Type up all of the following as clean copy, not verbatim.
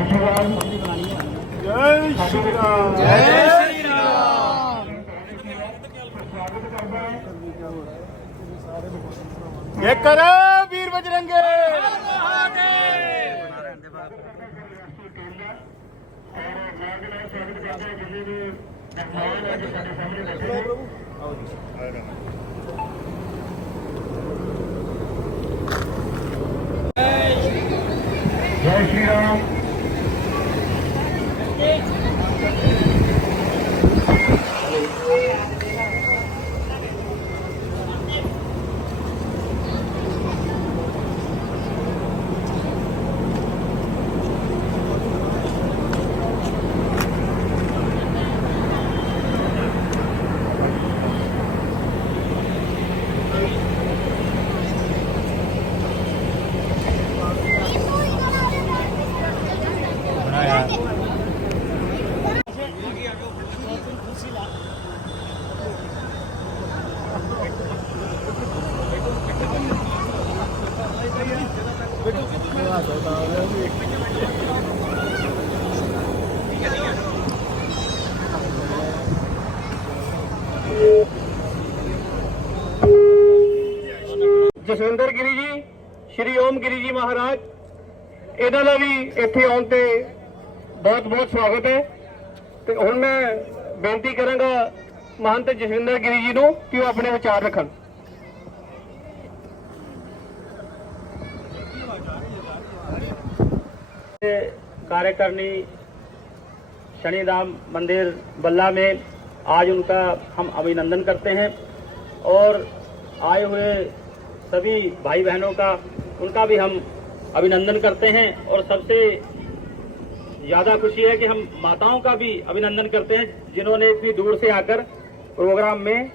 जय श्री राम। जय श्री राम। ये करो वीर बजरंगे। जय श्री राम। जसविंदर गिरी जी, श्री ओम गिरी जी महाराज, इन्हां दा भी इत्थे आउण ते बहुत बहुत स्वागत है। तो हुण मैं बेनती करांगा महंत जसविंदर गिरी जी नूं कि वो अपने विचार रखण। कार्यकारिणी शनिधाम मंदिर बल्ला में आज उनका हम अभिनंदन करते हैं और आए हुए सभी भाई बहनों का उनका भी हम अभिनंदन करते हैं। और सबसे ज़्यादा खुशी है कि हम माताओं का भी अभिनंदन करते हैं जिन्होंने इतनी दूर से आकर प्रोग्राम में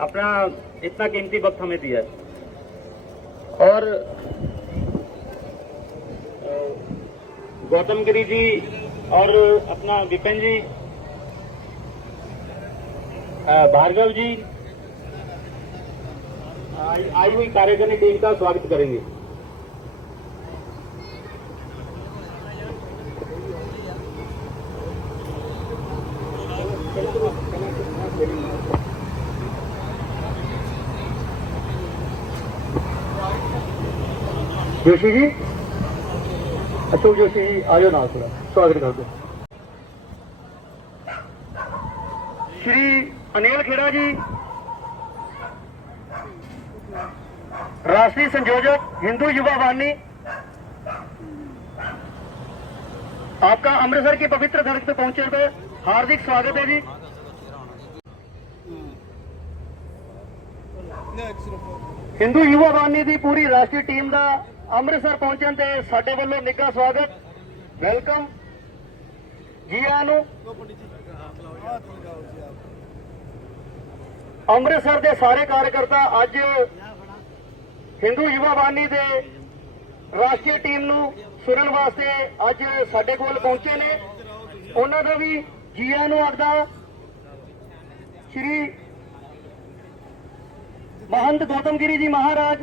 अपना इतना कीमती वक्त हमें दिया है। और गौतम गिरी जी और अपना विपिन जी, भार्गव जी आई हुई कार्यकारिणी टीम का स्वागत करेंगे। जोशी जी, अशोक जोशी जी आ जाओ, ना थोड़ा स्वागत कर दो। श्री अनिल खेड़ा जी, राष्ट्रीय संयोजक हिंदू युवा वाहिनी, आपका अमृतसर की पवित्र धरती पर पहुंचे हुए हार्दिक स्वागत है जी। हिंदू युवा वाहिनी की पूरी राष्ट्रीय टीम का अमृतसर पहुंचने ते साडे वालों निੱਘਾ स्वागत, वेलकम जी आयां नूं। अमृतसर के सारे कार्यकर्ता अज हिंदू युवा वाहिनी के राष्ट्रीय टीम नूं सुनन वास्ते अज साडे कोल पहुंचे ने। उन्हां दा भी जी आयां नूं आखदा। श्री महंत गौतम गिरी जी महाराज,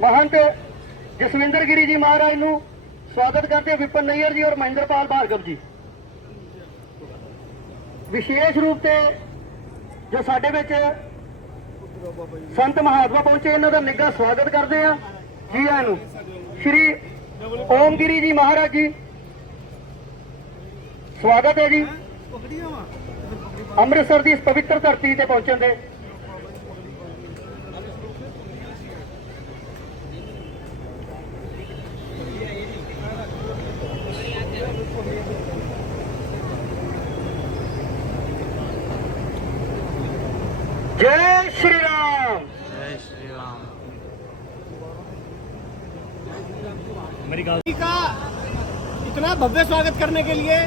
महंत जसविंदर गिरी जी महाराज नूं स्वागत करते विपिन नैयर जी और महेंद्रपाल भार्गव जी। विशेष रूप से जो साडे विच संत महात्मा पहुंचे, इन्हां दा निੱਘਾ स्वागत करते हैं जी आयां नूं। श्री ओम गिरी जी महाराज जी, स्वागत है जी अमृतसर की इस पवित्र धरती ते पहुंचण दे। जय श्री राम। जय श्री राम। का इतना भव्य स्वागत करने के लिए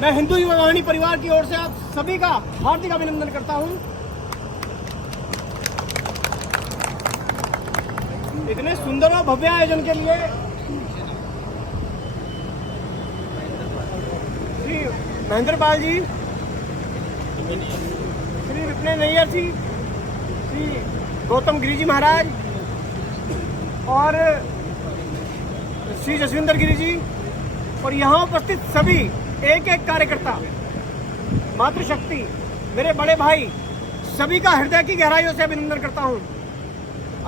मैं हिंदू युवा वाहिनी परिवार की ओर से आप सभी का हार्दिक अभिनंदन करता हूं। इतने सुंदर और भव्य आयोजन के लिए श्री महेंद्रपाल जी, श्री विपिन नैयर जी, श्री गौतम गिरी जी महाराज और श्री जसविंदर गिरी जी, और यहाँ उपस्थित सभी एक एक कार्यकर्ता, मातृशक्ति, मेरे बड़े भाई, सभी का हृदय की गहराइयों से अभिनंदन करता हूँ।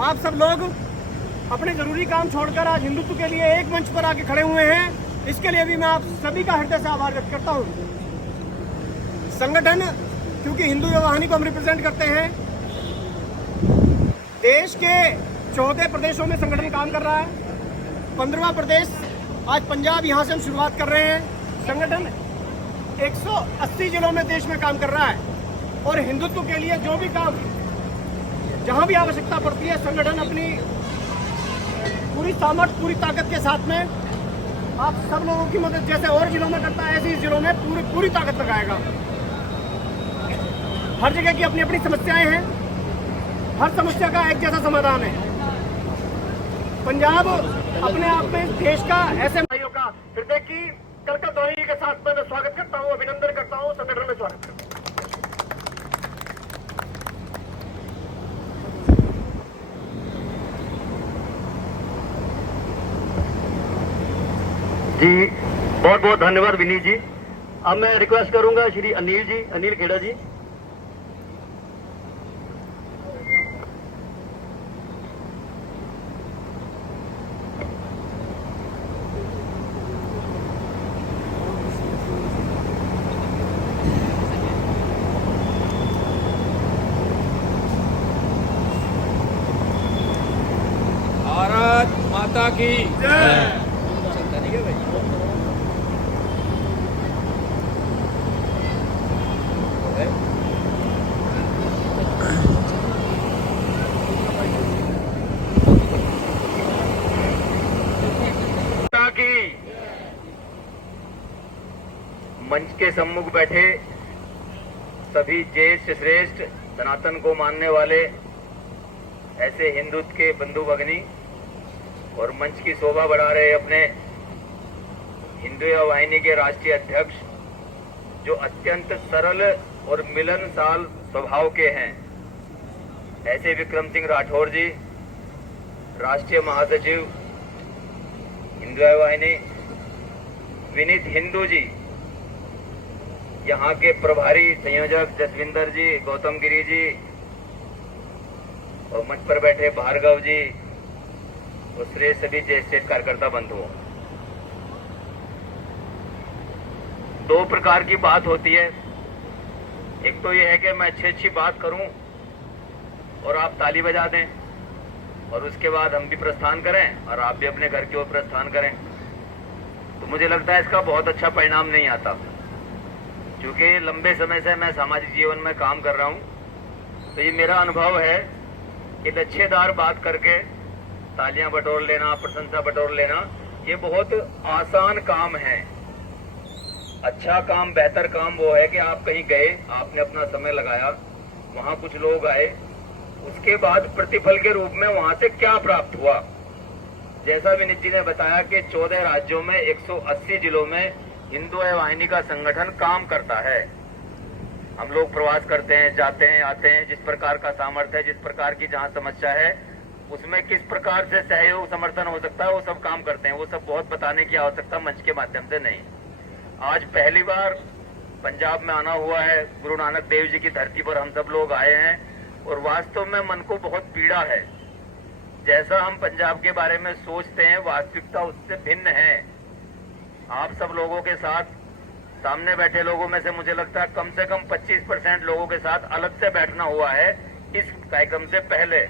आप सब लोग अपने जरूरी काम छोड़कर आज हिंदुत्व के लिए एक मंच पर आके खड़े हुए हैं, इसके लिए भी मैं आप सभी का हृदय से आभार व्यक्त करता हूँ। संगठन, क्योंकि हिंदू युवा वाहिनी को हम रिप्रेजेंट करते हैं, देश के 14 प्रदेशों में संगठन काम कर रहा है। 15वां प्रदेश आज पंजाब, यहाँ से हम शुरुआत कर रहे हैं। संगठन 180 जिलों में देश में काम कर रहा है और हिंदुत्व के लिए जो भी काम, जहाँ भी आवश्यकता पड़ती है, संगठन अपनी पूरी सामर्थ्य, पूरी ताकत के साथ में आप सब लोगों की मदद जैसे और जिलों में करता है, ऐसे ही जिलों में पूरी ताकत लगाएगा। हर जगह की अपनी अपनी समस्याएं हैं, हर समस्या का एक जैसा समाधान है। पंजाब अपने आप में देश का ऐसे भाइयों का हृदय की कलकल ध्वनि के साथ मैं स्वागत करता हूँ, अभिनंदन करता हूँ, संगठन में स्वागत करता हूँ। जी बहुत बहुत धन्यवाद विनीत जी। अब मैं रिक्वेस्ट करूंगा श्री अनिल जी, अनिल खेड़ा जी। भारत माता की जय। मंच के सम्मुख बैठे सभी ज्येष्ठ श्रेष्ठ सनातन को मानने वाले ऐसे हिंदुत्व के बंधु भगिनी और मंच की शोभा बढ़ा रहे अपने हिंदू युवा वाहिनी के राष्ट्रीय अध्यक्ष, जो अत्यंत सरल और मिलनसार स्वभाव के हैं, ऐसे विक्रम सिंह राठौर जी, राष्ट्रीय महासचिव हिंदू युवा वाहिनी, विनीत हिंदू जी, यहाँ के प्रभारी संयोजक जसविंदर जी, गौतम गिरी जी और मंच पर बैठे भार्गव जी और श्रेष्ठ सभी ज्येष्ठ कार्यकर्ता बंधुओं। दो प्रकार की बात होती है। एक तो ये है कि मैं अच्छी बात करूं और आप ताली बजा दें और उसके बाद हम भी प्रस्थान करें और आप भी अपने घर की ओर प्रस्थान करें, तो मुझे लगता है इसका बहुत अच्छा परिणाम नहीं आता। क्योंकि लंबे समय से मैं सामाजिक जीवन में काम कर रहा हूं, तो ये मेरा अनुभव है कि लच्छेदार बात करके तालियां बटोर लेना, प्रशंसा बटोर लेना, ये बहुत आसान काम है। अच्छा काम, बेहतर काम वो है कि आप कहीं गए, आपने अपना समय लगाया, वहां कुछ लोग आए, उसके बाद प्रतिफल के रूप में वहां से क्या प्राप्त हुआ। जैसा विनीत जी ने बताया कि 14 राज्यों में 180 जिलों में हिंदू युवा वाहिनी का संगठन काम करता है। हम लोग प्रवास करते हैं, जाते हैं, आते हैं, जिस प्रकार का सामर्थ्य है, जिस प्रकार की जहां समस्या है, उसमें किस प्रकार से सहयोग समर्थन हो सकता है, वो सब काम करते हैं। वो सब बहुत बताने की आवश्यकता मंच के माध्यम से नहीं। आज पहली बार पंजाब में आना हुआ है, गुरु नानक देव जी की धरती पर हम सब लोग आए हैं और वास्तव में मन को बहुत पीड़ा है। जैसा हम पंजाब के बारे में सोचते हैं, वास्तविकता उससे भिन्न है। आप सब लोगों के साथ, सामने बैठे लोगों में से मुझे लगता है कम से कम 25% लोगों के साथ अलग से बैठना हुआ है इस कार्यक्रम से पहले।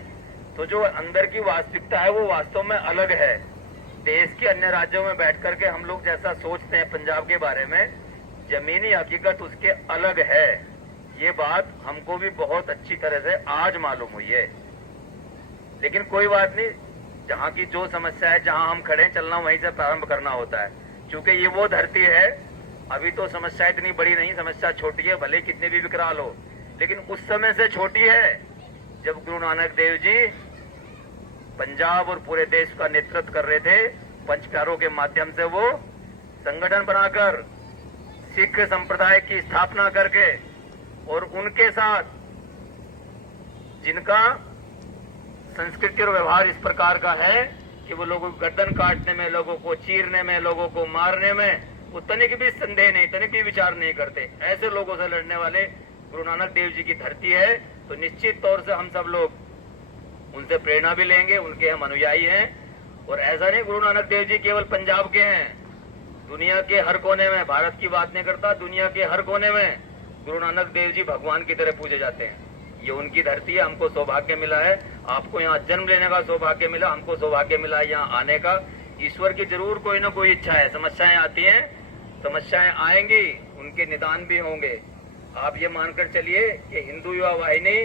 तो जो अंदर की वास्तविकता है वो वास्तव में अलग है। देश के अन्य राज्यों में बैठ करके हम लोग जैसा सोचते हैं पंजाब के बारे में, जमीनी हकीकत उसके अलग है। ये बात हमको भी बहुत अच्छी तरह से आज मालूम हुई है। लेकिन कोई बात नहीं, जहाँ की जो समस्या है, जहाँ हम खड़े चलना वहीं से प्रारंभ करना होता है। क्योंकि ये वो धरती है, अभी तो समस्या इतनी बड़ी नहीं, समस्या छोटी है, भले कितनी भी विकराल हो, लेकिन उस समय से छोटी है जब गुरु नानक देव जी पंजाब और पूरे देश का नेतृत्व कर रहे थे। पंच प्यारों के माध्यम से वो संगठन बनाकर सिख संप्रदाय की स्थापना करके और उनके साथ जिनका संस्कृति और व्यवहार इस प्रकार का है कि वो लोगों को गर्दन काटने में, लोगों को चीरने में, लोगों को मारने में वो तनिक भी संदेह नहीं, तनिक भी विचार नहीं करते। ऐसे लोगों से लड़ने वाले गुरु नानक देव जी की धरती है। तो निश्चित तौर से हम सब लोग उनसे प्रेरणा भी लेंगे, उनके हम अनुयायी हैं। और ऐसा नहीं गुरु नानक देव जी केवल पंजाब के हैं, दुनिया के हर कोने में, भारत की बात नहीं करता, दुनिया के हर कोने में गुरु नानक देव जी भगवान की तरह पूजे जाते हैं। ये उनकी धरती है, हमको सौभाग्य मिला है। आपको यहाँ जन्म लेने का सौभाग्य मिला, हमको सौभाग्य मिला है यहाँ आने का। ईश्वर की जरूर कोई ना कोई इच्छा है। समस्याएं आती हैं, समस्याएं आएंगी, उनके निदान भी होंगे। आप ये मानकर चलिए कि हिंदू युवा वाहिनी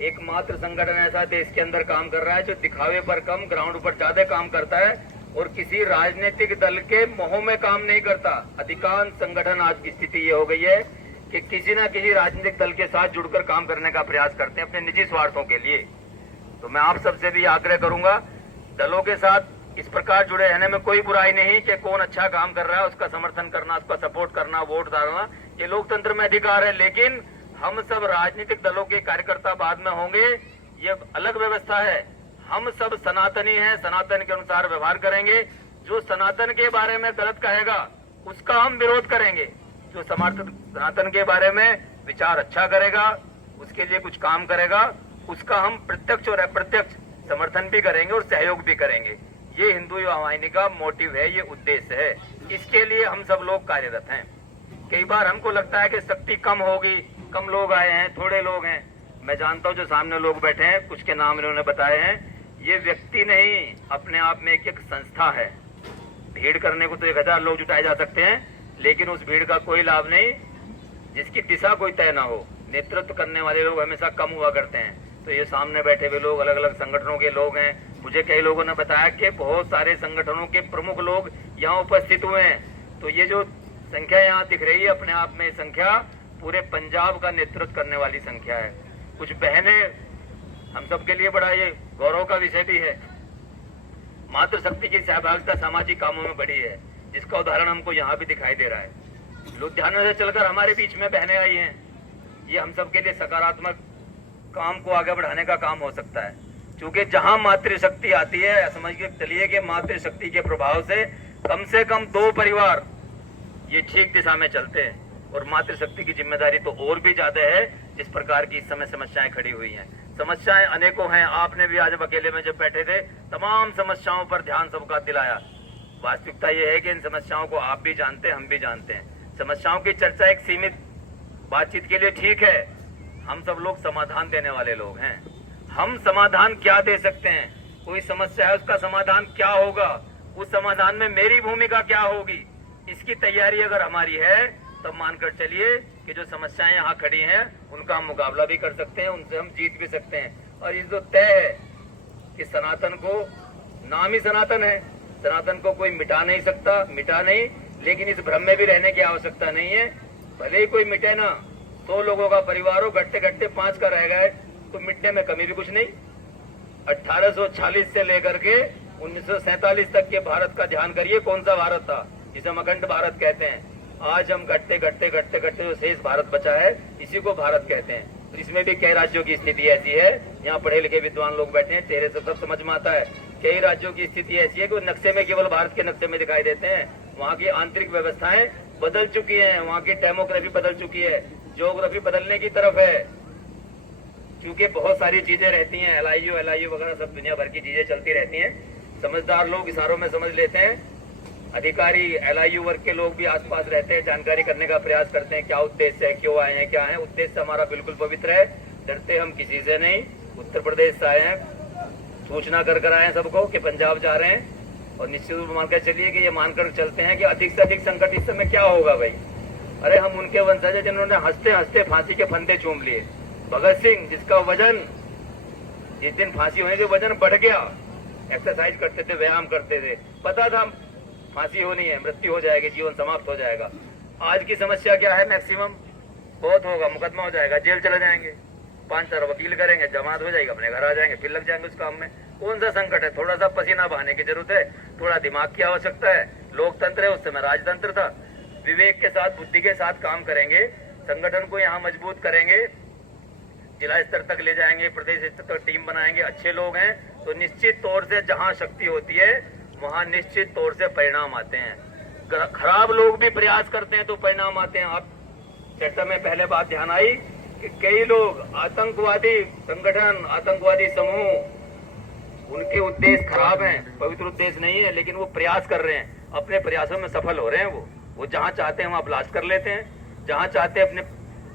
एकमात्र संगठन ऐसा देश के अंदर काम कर रहा है जो दिखावे पर कम, ग्राउंड पर ज्यादा काम करता है और किसी राजनीतिक दल के मोह में काम नहीं करता। अधिकांश संगठन आज की स्थिति ये हो गई है कि किसी न किसी राजनीतिक दल के साथ जुड़कर काम करने का प्रयास करते हैं अपने निजी स्वार्थों के लिए। तो मैं आप सबसे भी आग्रह करूंगा, दलों के साथ इस प्रकार जुड़े रहने में कोई बुराई नहीं कि कौन अच्छा काम कर रहा है उसका समर्थन करना, उसका सपोर्ट करना, वोट डालना, ये लोकतंत्र में अधिकार है। लेकिन हम सब राजनीतिक दलों के कार्यकर्ता बाद में होंगे, ये अलग व्यवस्था है। हम सब सनातनी हैं, सनातन के अनुसार व्यवहार करेंगे। जो सनातन के बारे में गलत कहेगा उसका हम विरोध करेंगे। जो सनातन के बारे में विचार अच्छा करेगा, उसके लिए कुछ काम करेगा, उसका हम प्रत्यक्ष और अप्रत्यक्ष समर्थन भी करेंगे और सहयोग भी करेंगे। ये हिंदू युवा वाहिनी का मोटिव है, ये उद्देश्य है। इसके लिए हम सब लोग कार्यरत हैं। कई बार हमको लगता है कि शक्ति कम होगी, कम लोग आए हैं, थोड़े लोग हैं। मैं जानता हूं जो सामने लोग बैठे हैं, कुछ के नाम इन्होंने बताए हैं, ये व्यक्ति नहीं, अपने आप में एक संस्था है। भीड़ करने को तो 1000 लोग जुटाए जा सकते हैं, लेकिन उस भीड़ का कोई लाभ नहीं जिसकी दिशा कोई तय ना हो। नेतृत्व करने वाले लोग हमेशा कम हुआ करते हैं। तो ये सामने बैठे हुए लोग अलग अलग संगठनों के लोग हैं। मुझे कई लोगों ने बताया कि बहुत सारे संगठनों के प्रमुख लोग यहाँ उपस्थित हुए हैं। तो ये जो संख्या यहाँ दिख रही है, अपने आप में संख्या पूरे पंजाब का नेतृत्व करने वाली संख्या है। कुछ बहनें, हम सबके लिए बड़ा ये गौरव का विषय भी है। मातृशक्ति की सहभागिता सामाजिक कामों में बढ़ी है, जिसका उदाहरण हमको यहाँ भी दिखाई दे रहा है। लुधियाना से चलकर हमारे बीच में बहनें आई हैं। ये हम सबके लिए सकारात्मक काम को आगे बढ़ाने का काम हो सकता है। क्योंकि जहां मातृशक्ति आती है, समझ के चलिए कि मातृशक्ति के प्रभाव से कम 2 परिवार ये ठीक दिशा में चलते हैं। और मातृशक्ति की जिम्मेदारी तो और भी ज्यादा है, जिस प्रकार की इस समय समस्याएं खड़ी हुई हैं। समस्याएं अनेकों हैं। आपने भी आज अकेले में जब बैठे थे, तमाम समस्याओं पर ध्यान सबका दिलाया। वास्तविकता यह है कि इन समस्याओं को आप भी जानते हैं, हम भी जानते हैं। समस्याओं की चर्चा एक सीमित बातचीत के लिए ठीक है। हम सब लोग समाधान देने वाले लोग हैं। हम समाधान क्या दे सकते हैं? कोई समस्या है, उसका समाधान क्या होगा, उस समाधान में मेरी भूमिका क्या होगी, इसकी तैयारी अगर हमारी है तब मानकर चलिए कि जो समस्याएं यहाँ खड़ी हैं उनका हम मुकाबला भी कर सकते हैं, उनसे हम जीत भी सकते हैं। और ये जो तय है कि सनातन को, नाम ही सनातन है, सनातन को कोई मिटा नहीं सकता, मिटा नहीं, लेकिन इस भ्रम में भी रहने की आवश्यकता नहीं है। भले ही कोई मिटे ना, 100 लोगों का परिवार हो, घटते घटते 5 का रह गए तो मिटने में कमी भी कुछ नहीं। 1840 से लेकर के 1947 तक के भारत का ध्यान करिए, कौन सा भारत था जिसे हम अखंड भारत कहते हैं। आज हम घटते जो शेष भारत बचा है, इसी को भारत कहते हैं। तो इसमें भी कई राज्यों की स्थिति ऐसी है, यहाँ पढ़े लिखे विद्वान लोग बैठे हैं, चेहरे से सब समझ में आता है। कई राज्यों की स्थिति ऐसी है कि नक्शे में केवल भारत के नक्शे में दिखाई देते हैं। वहाँ की आंतरिक व्यवस्थाएं बदल चुकी है, वहाँ की डेमोग्राफी बदल चुकी है, ज्योग्राफी बदलने की तरफ है। क्योंकि बहुत सारी चीजें रहती हैं, LIU वगैरह सब दुनिया भर की चीजें चलती रहती हैं। समझदार लोग इशारों में समझ लेते हैं। अधिकारी LIU वर्ग के लोग भी आसपास रहते हैं, जानकारी करने का प्रयास करते हैं, क्या उद्देश्य है, क्यों आए हैं, क्या है। उद्देश्य हमारा बिल्कुल पवित्र है, डरते हम किसी से नहीं। उत्तर प्रदेश से आए हैं, सूचना कर आए हैं सबको कि पंजाब जा रहे हैं। और निश्चित रूप मानकर चलिए कि ये मानकर चलते हैं कि अधिक से अधिक संकट इस समय क्या होगा भाई। अरे हम उनके वंशज जिन्होंने हंसते हंसते फांसी के फंदे चूम लिए। भगत सिंह, जिसका वजन, जिस दिन फांसी होने से वजन बढ़ गया, एक्सरसाइज करते थे, व्यायाम करते थे, पता था फांसी होनी है, मृत्यु हो जाएगी, जीवन समाप्त हो जाएगा। आज की समस्या क्या है? मैक्सिमम बहुत होगा, मुकदमा हो जाएगा, जेल चले जाएंगे, 5-4 वकील करेंगे, जमात हो जाएगी, अपने घर आ जाएंगे, फिर लग जाएंगे उस काम में। कौन सा संकट है? थोड़ा सा पसीना बहाने की जरूरत है, थोड़ा दिमाग की आवश्यकता है। लोकतंत्र है, उस समय राजतंत्र था। विवेक के साथ, बुद्धि के साथ काम करेंगे, संगठन को यहाँ मजबूत करेंगे, जिला स्तर तक ले जाएंगे, प्रदेश स्तर तक टीम बनाएंगे, अच्छे लोग हैं, तो निश्चित तौर से जहां शक्ति होती है वहां निश्चित तौर से परिणाम आते हैं। खराब लोग भी प्रयास करते हैं तो परिणाम आते हैं। आप चर्चा में पहले बात ध्यान आई कि कई लोग आतंकवादी संगठन, आतंकवादी समूह, उनके उद्देश्य खराब हैं, पवित्र उद्देश्य नहीं है, लेकिन वो प्रयास कर रहे हैं, अपने प्रयासों में सफल हो रहे हैं। वो जहां चाहते हैं वहां ब्लास्ट कर लेते हैं, जहां चाहते हैं अपने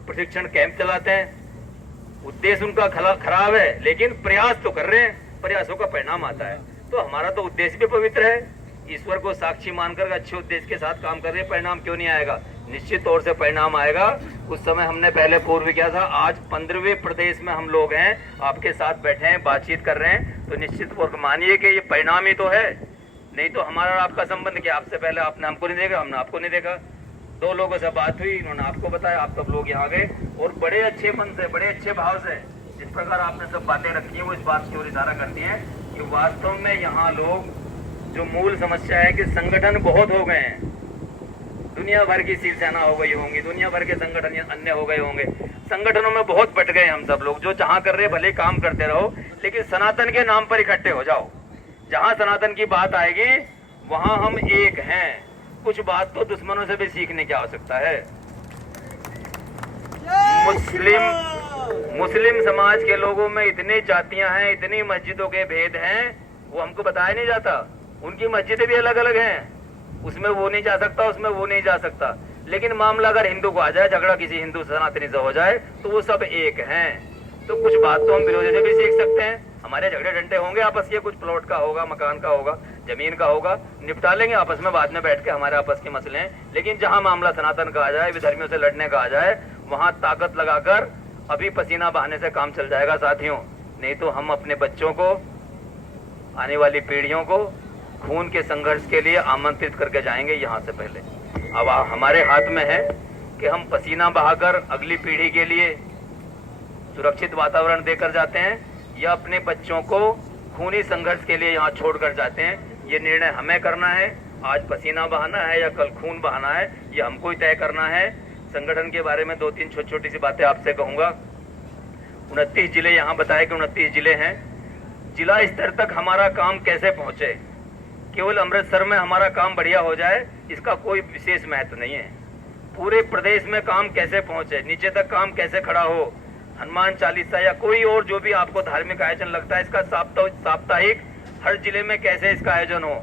प्रशिक्षण कैंप चलाते हैं। उद्देश्य उनका खराब है लेकिन प्रयास तो कर रहे हैं, प्रयासों का परिणाम आता है। तो हमारा तो उद्देश्य भी पवित्र है, ईश्वर को साक्षी मानकर अच्छे उद्देश्य के साथ काम कर रहे हैं, परिणाम क्यों नहीं आएगा? निश्चित तौर से परिणाम आएगा। उस समय हमने पहले पूर्व किया था, आज 15वें प्रदेश में हम लोग हैं, आपके साथ बैठे हैं, बातचीत कर रहे हैं, तो निश्चित तौर मानिए कि ये परिणाम ही तो है। नहीं तो हमारा और आपका संबंध क्या? आपसे पहले आपने हमको नहीं देखा, हमने आपको नहीं देखा। 2 लोगों से बात हुई, इन्होंने आपको बताया, आप सब लोग यहाँ गए और बड़े अच्छे मन से, बड़े अच्छे भाव से जिस प्रकार आपने सब बातें रखी है वो इस बात की ओर इशारा करती है कि वास्तव में यहाँ लोग, जो मूल समस्या है कि संगठन बहुत हो गए हैं, दुनिया भर की शिवसेना हो गई होंगी, दुनिया भर के संगठन अन्य हो गए होंगे, संगठनों में बहुत बट गए हम सब लोग। जो जहां कर रहे भले काम करते रहो, लेकिन सनातन के नाम पर इकट्ठे हो जाओ। जहां सनातन की बात आएगी वहां हम एक हैं। कुछ बात तो दुश्मनों से भी सीखने की आवश्यकता है। मुस्लिम समाज के लोगों में इतनी जातियां हैं, इतनी मस्जिदों के भेद हैं, वो हमको बताया नहीं जाता। उनकी मस्जिदें भी अलग अलग हैं, उसमें वो नहीं जा सकता, उसमें वो नहीं जा सकता। लेकिन मामला अगर हिंदू को आ जाए, झगड़ा किसी हिंदू सनातनी से हो जाए, तो वो सब एक हैं। तो कुछ बात तो हम विरोधी से भी सीख सकते हैं। हमारे झगड़े डंडे होंगे आपस के, कुछ प्लॉट का होगा, मकान का होगा, जमीन का होगा, निपटा लेंगे आपस में बाद में बैठ के, हमारे आपस के मसले हैं। लेकिन जहां मामला सनातन का आ जाए, विधर्मियों से लड़ने का आ जाए, वहां ताकत लगाकर अभी पसीना बहाने से काम चल जाएगा साथियों। नहीं तो हम अपने बच्चों को, आने वाली पीढ़ियों को खून के संघर्ष के लिए आमंत्रित करके जाएंगे यहाँ से पहले। अब हमारे हाथ में है कि हम पसीना बहाकर अगली पीढ़ी के लिए सुरक्षित वातावरण देकर जाते हैं या अपने बच्चों को खूनी संघर्ष के लिए यहाँ छोड़कर जाते हैं। ये निर्णय हमें करना है। आज पसीना बहाना है या कल खून बहाना है, ये हमको ही तय करना है। संगठन के बारे में 2-3 छोटी सी बातें आपसे कहूंगा। 29 जिले यहाँ बताए कि 29 जिले हैं। जिला स्तर तक हमारा काम कैसे पहुंचे? केवल अमृतसर में हमारा काम बढ़िया हो जाए इसका कोई विशेष महत्व नहीं है। पूरे प्रदेश में काम कैसे पहुंचे, नीचे तक काम कैसे खड़ा हो, हनुमान चालीसा या कोई और जो भी आपको धार्मिक आयोजन लगता है, इसका साप्ताहिक हर जिले में कैसे इसका आयोजन हो।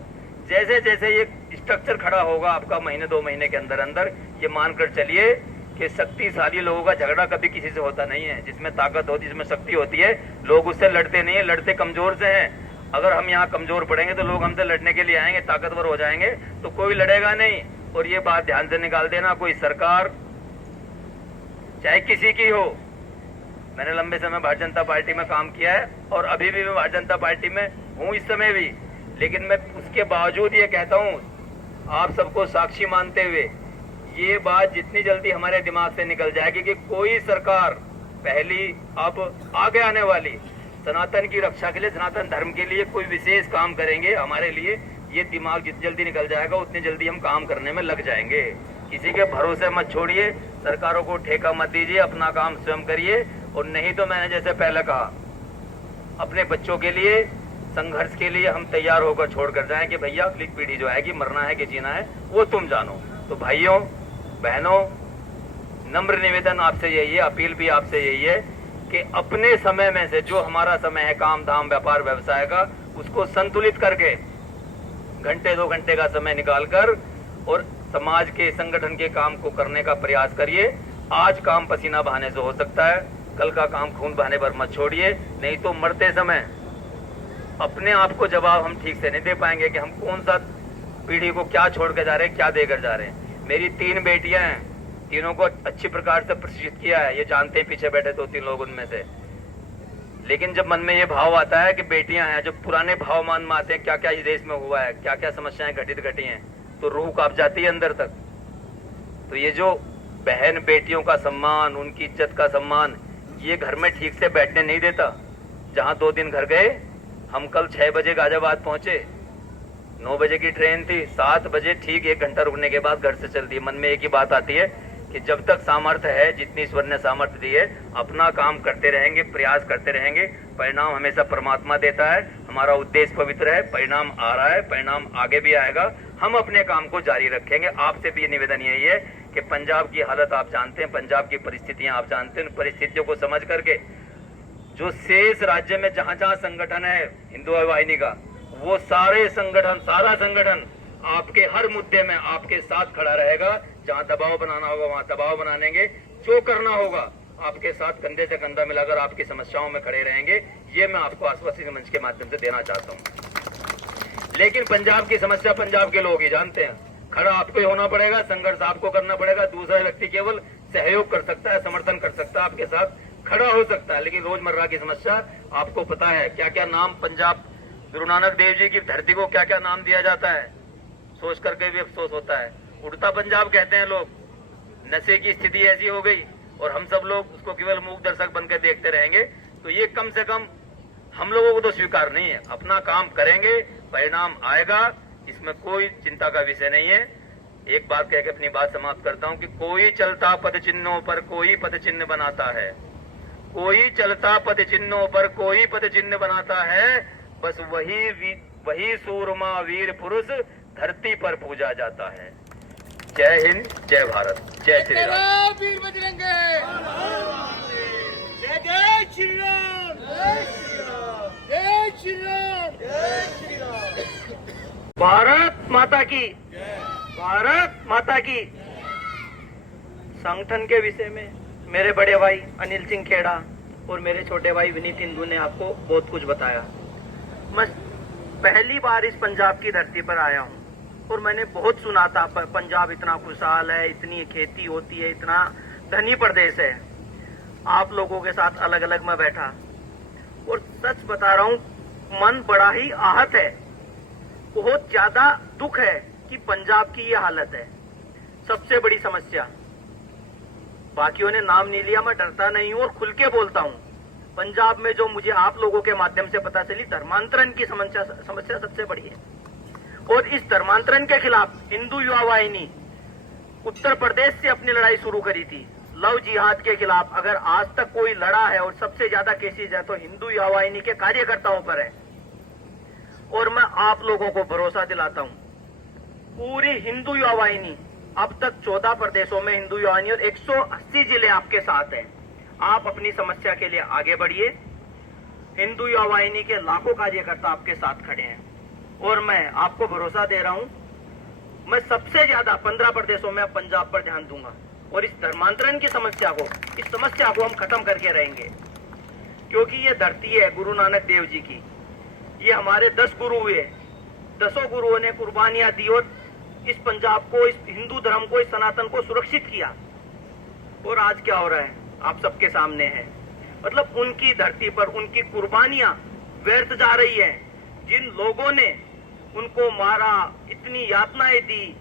जैसे जैसे ये स्ट्रक्चर खड़ा होगा आपका महीने 2 महीने के अंदर अंदर, ये मानकर चलिए कि शक्तिशाली लोगों का झगड़ा कभी किसी से होता नहीं है। जिसमें ताकत होती है, जिसमें शक्ति होती है, लोग उससे लड़ते नहीं है, लड़ते कमजोर से हैं। अगर हम यहाँ कमजोर पड़ेंगे तो लोग हमसे लड़ने के लिए आएंगे, ताकतवर हो जाएंगे तो कोई लड़ेगा नहीं। और ये बात ध्यान से निकाल देना, कोई सरकार चाहे किसी की हो, मैंने लंबे समय भारतीय जनता पार्टी में काम किया है और अभी भी मैं भारतीय जनता पार्टी में हूँ इस समय भी, लेकिन मैं उसके बावजूद ये कहता हूँ आप सबको साक्षी मानते हुए, ये बात जितनी जल्दी हमारे दिमाग से निकल जाएगी कि कोई सरकार पहली अब आगे आने वाली सनातन की रक्षा के लिए, सनातन धर्म के लिए कोई विशेष काम करेंगे हमारे लिए, ये दिमाग जितनी जल्दी निकल जाएगा उतनी जल्दी हम काम करने में लग जाएंगे। किसी के भरोसे मत छोड़िए, सरकारों को ठेका मत दीजिए, अपना काम स्वयं करिए। और नहीं तो मैंने जैसे पहले कहा, अपने बच्चों के लिए संघर्ष के लिए हम तैयार होकर छोड़कर जाएं कि भैया अगली पीढ़ी जो आएगी, मरना है कि जीना है वो तुम जानो। तो भाइयों बहनों, नम्र निवेदन आपसे यही है, अपील भी आपसे यही है कि अपने समय में से जो हमारा समय है काम धाम व्यापार व्यवसाय का, उसको संतुलित करके घंटे 2 घंटे का समय निकालकर और समाज के संगठन के काम को करने का प्रयास करिए। आज काम पसीना बहाने से हो सकता है, कल का काम खून बहाने पर मत छोड़िए। नहीं तो मरते समय अपने आप को जवाब हम ठीक से नहीं दे पाएंगे कि हम कौन सा पीढ़ी को क्या छोड़ के जा रहे हैं, क्या देकर जा रहे हैं। मेरी 3 बेटियां हैं, तीनों को अच्छी प्रकार से प्रशिक्षित किया है, ये जानते हैं पीछे बैठे 2-3 लोग उनमें से। लेकिन जब मन में ये भाव आता है कि बेटियां हैं, जब पुराने भाव मान में आते हैं क्या क्या इस देश में हुआ है, क्या क्या समस्याएं घटी हैं, तो रूह कांप जाती है अंदर तक। तो ये जो बहन बेटियों का सम्मान, उनकी इज्जत का सम्मान, ये घर में ठीक से बैठने नहीं देता। जहां 2 दिन घर गए, हम कल 6 बजे गाजियाबाद पहुंचे, 9 बजे की ट्रेन थी, 7 बजे ठीक 1 घंटा रुकने के बाद घर से चलती है। मन में एक ही बात आती है कि जब तक सामर्थ्य है, जितनी ईश्वर ने सामर्थ्य दी है, अपना काम करते रहेंगे, प्रयास करते रहेंगे। परिणाम हमेशा परमात्मा देता है। हमारा उद्देश्य पवित्र है, परिणाम आ रहा है, परिणाम आगे भी आएगा। हम अपने काम को जारी रखेंगे। आपसे भी ये निवेदन यही है कि पंजाब की हालत आप जानते हैं, पंजाब की परिस्थितियां आप जानते हैं। उन परिस्थितियों को समझ करके जो शेष राज्य में जहां जहां संगठन है हिंदू वाहिनी का, वो सारे संगठन, सारा संगठन आपके हर मुद्दे में आपके साथ खड़ा रहेगा। जहां दबाव बनाना होगा वहां दबाव बनाएंगे, जो करना होगा आपके साथ कंधे से कंधा मिलाकर आपकी समस्याओं में खड़े रहेंगे। ये मैं आपको आश्वासन मंच के माध्यम से देना चाहता हूं। लेकिन पंजाब की समस्या पंजाब के लोग ही जानते हैं। खड़ा आपको ही होना पड़ेगा, संघर्ष आपको करना पड़ेगा। दूसरा व्यक्ति केवल सहयोग कर सकता है, समर्थन कर सकता है, आपके साथ खड़ा हो सकता है। लेकिन रोजमर्रा की समस्या आपको पता है, क्या क्या नाम पंजाब, गुरु नानक देव जी की धरती को क्या क्या नाम दिया जाता है, सोच करके भी अफसोस होता है। उड़ता पंजाब कहते हैं लोग। नशे की स्थिति ऐसी हो गई और हम सब लोग उसको केवल मूक दर्शक बनकर देखते रहेंगे। तो ये कम से कम हम लोगों को तो स्वीकार नहीं है। अपना काम करेंगे, परिणाम आएगा, इसमें कोई चिंता का विषय नहीं है। एक बात कह के अपनी बात समाप्त करता हूं कि कोई चलता पद चिन्हों पर कोई पद चिन्ह बनाता है, कोई चलता पद चिन्हों पर कोई पद चिन्ह बनाता है। बस वही सूरमा वीर पुरुष धरती पर पूजा जाता है। जय हिंद, जय भारत, जय श्री राम। वीर बजरंगे। जय जय श्री राम, जय श्री राम, जय श्री राम, जय श्री राम। भारत माता की, भारत माता की। संगठन के विषय में मेरे बड़े भाई अनिल सिंह खेड़ा और मेरे छोटे भाई विनीत हिंदू ने आपको बहुत कुछ बताया। मैं पहली बार इस पंजाब की धरती पर आया हूँ और मैंने बहुत सुना था पंजाब इतना खुशहाल है, इतनी खेती होती है, इतना धनी प्रदेश है। आप लोगों के साथ अलग अलग मैं बैठा और सच बता रहा हूँ, मन बड़ा ही आहत है। बहुत ज्यादा दुख है कि पंजाब की ये हालत है। सबसे बड़ी समस्या, बाकियों ने नाम नहीं लिया, मैं डरता नहीं हूं और खुल के बोलता हूं। पंजाब में जो मुझे आप लोगों के माध्यम से पता चली, धर्मांतरण की समस्या सबसे बड़ी है। और इस धर्मांतरण के खिलाफ हिंदू युवा वाहिनी उत्तर प्रदेश से अपनी लड़ाई शुरू करी थी, लव जिहाद के खिलाफ। अगर आज तक कोई लड़ा है और सबसे ज्यादा केसेज है तो हिंदू युवा वाहिनी के कार्यकर्ताओं पर है। और मैं आप लोगों को भरोसा दिलाता हूं, पूरी हिंदू युवा वाहिनी अब तक 14 प्रदेशों में हिंदू युवा वाहिनी और 180 जिले आपके साथ हैं। आप अपनी समस्या के लिए आगे बढ़िए। हिंदू युवा वाहिनी के लाखों कार्यकर्ता आपके साथ खड़े हैं और मैं आपको भरोसा दे रहा हूं, मैं सबसे ज्यादा 15 प्रदेशों में पंजाब पर ध्यान दूंगा और इस धर्मांतरण की समस्या को हम खत्म करके रहेंगे। क्योंकि ये धरती है गुरु नानक देव जी की, ये हमारे 10 गुरु हुए, 10 गुरुओं ने कुर्बानियां दी और इस पंजाब को, इस हिंदू धर्म को, इस सनातन को सुरक्षित किया। और आज क्या हो रहा है आप सबके सामने है। मतलब उनकी धरती पर उनकी कुर्बानियां व्यर्थ जा रही है। जिन लोगों ने उनको मारा, इतनी यातनाएं दी,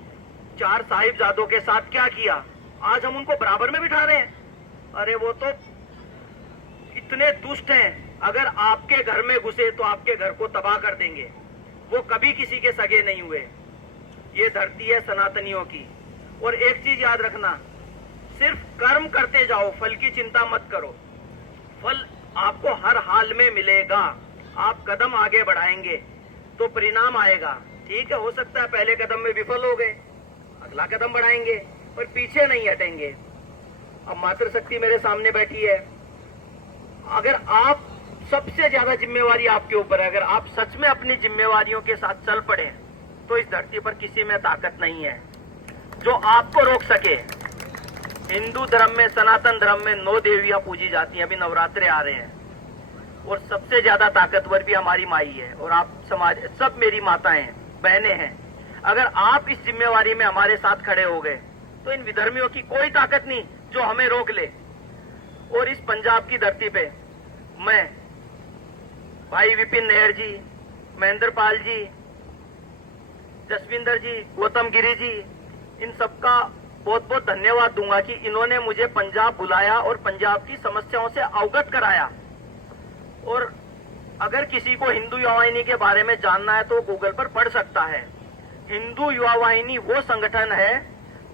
4 साहिबजादों के साथ क्या किया, आज हम उनको बराबर में बिठा रहे हैं। अरे वो तो इतने दुष्ट हैं, अगर आपके घर में घुसे तो आपके घर को तबाह कर देंगे। वो कभी किसी के सगे नहीं हुए। ये धरती है सनातनियों की। और एक चीज याद रखना, सिर्फ कर्म करते जाओ, फल की चिंता मत करो। फल आपको हर हाल में मिलेगा। आप कदम आगे बढ़ाएंगे तो परिणाम आएगा। ठीक है, हो सकता है पहले कदम में विफल हो गए, अगला कदम बढ़ाएंगे, पर पीछे नहीं हटेंगे। अब मातृशक्ति मेरे सामने बैठी है। अगर आप, सबसे ज्यादा जिम्मेवारी आपके ऊपर है। अगर आप सच में अपनी जिम्मेवारियों के साथ चल पड़े तो इस धरती पर किसी में ताकत नहीं है जो आपको रोक सके। हिंदू धर्म में, सनातन धर्म में 9 देवियां पूजी जाती हैं। अभी नवरात्रे आ रहे हैं और सबसे ज्यादा ताकतवर भी हमारी माई है। और आप समाज, सब मेरी माताएं, बहनें हैं। अगर आप इस जिम्मेवारी में हमारे साथ खड़े हो गए तो इन विधर्मियों की कोई ताकत नहीं जो हमें रोक ले। और इस पंजाब की धरती पे मैं भाई विपिन नायर जी, महेंद्र पाल जी, जसविंदर जी, गौतम गिरी जी, इन सबका बहुत बहुत धन्यवाद दूंगा कि इन्होंने मुझे पंजाब बुलाया और पंजाब की समस्याओं से अवगत कराया। और अगर किसी को हिंदू युवा वाहिनी के बारे में जानना है तो गूगल पर पढ़ सकता है। हिंदू युवा वाहिनी वो संगठन है